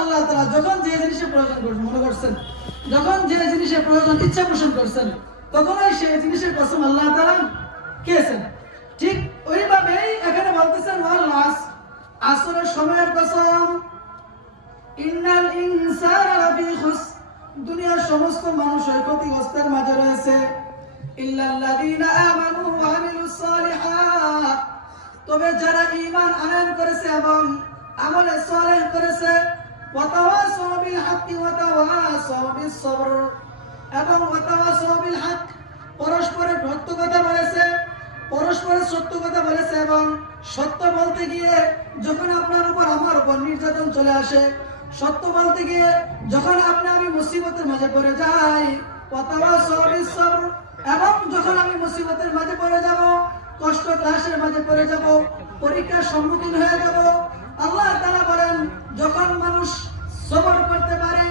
আল্লাহ তাআলা যখন যে জিনিসের প্রয়োজন করছেন মনে করছেন, যখন যে জিনিসের প্রয়োজন ইচ্ছা পোষণ করছেন, তখনই সেই জিনিসের কসম আল্লাহ তাআলা খেয়েছেন। ঠিক ওইভাবেই এখানে বলতেছেন ওয়াল আসরের সময়ের কসম, ইন্নাল ইনসানা লাফি খুসর, দুনিয়ার সমস্ত মানুষ ক্ষতিগ্রস্তের মাঝে রয়েছে, ইল্লাল্লাযীনা আমানু ওয়া আমিলুস সালিহাত, তবে যারা ঈমান আনয়ন করেছে এবং আমলে সালেহ করেছে, ওয়া তাওয়াসাউ বিল হাক্কি ওয়া তাওয়াসাউ বিস সবর, এবং ওয়া তাওয়াসাউ বিল হক, পরস্পরের সত্য কথা বলেছে, পরস্পরের সত্য কথা বলেছে, এবং সত্য বলতে গিয়ে যখন আপনার উপর আমার উপর নির্যাতন চলে আসে, সত্য বলতে গিয়ে যখন আমি মুসিবতের মাঝে পড়ে যাই, ওয়া তাওয়াসাউ বিস সবর, এবং যখন আমি মুসিবতের মাঝে পড়ে যাব, কষ্ট ক্লাসের মাঝে পড়ে যাব, পরীক্ষার সম্মুখীন হয়ে যাব, আল্লাহ তাআলা বলেন যখন মানুষ সবর করতে পারে,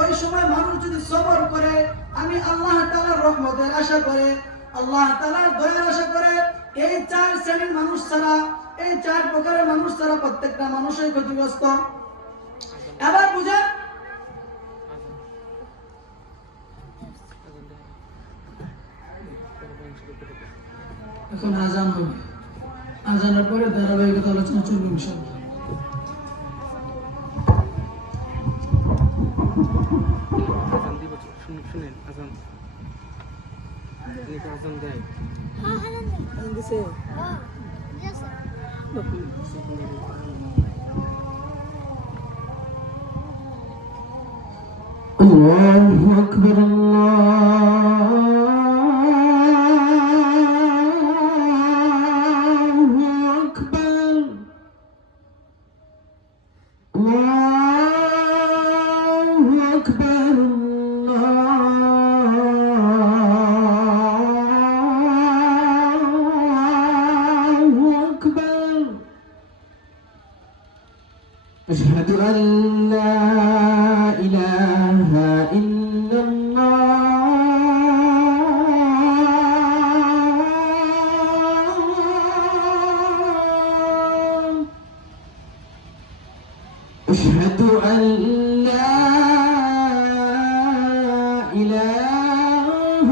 ওই সময় মানুষ যদি সবর করে, আমি আল্লাহ তাআলার রহমতের আশা করে, আল্লাহ তাআলার দয়ার আশা করে, এই চার শ্রেণীর মানুষ ছাড়া, এই চার প্রকারের মানুষ ছাড়া প্রত্যেকটা মানুষই ক্ষতিগ্রস্ত। এবার বুঝেন, এখন আজান হবে, আজানের পরে ধারাবাহিকতা আলোচনা চলবে ইনশাআল্লাহ। শুনেন আজান আজান দেয়, আজান দিছে। আল্লাহু আকবার, أشهد أن لا إله إلا الله، أشهد أن لا إله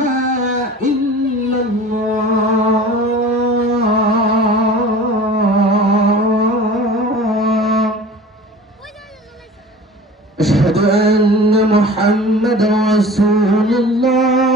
إلا الله، أشهد أن محمدا رسول الله،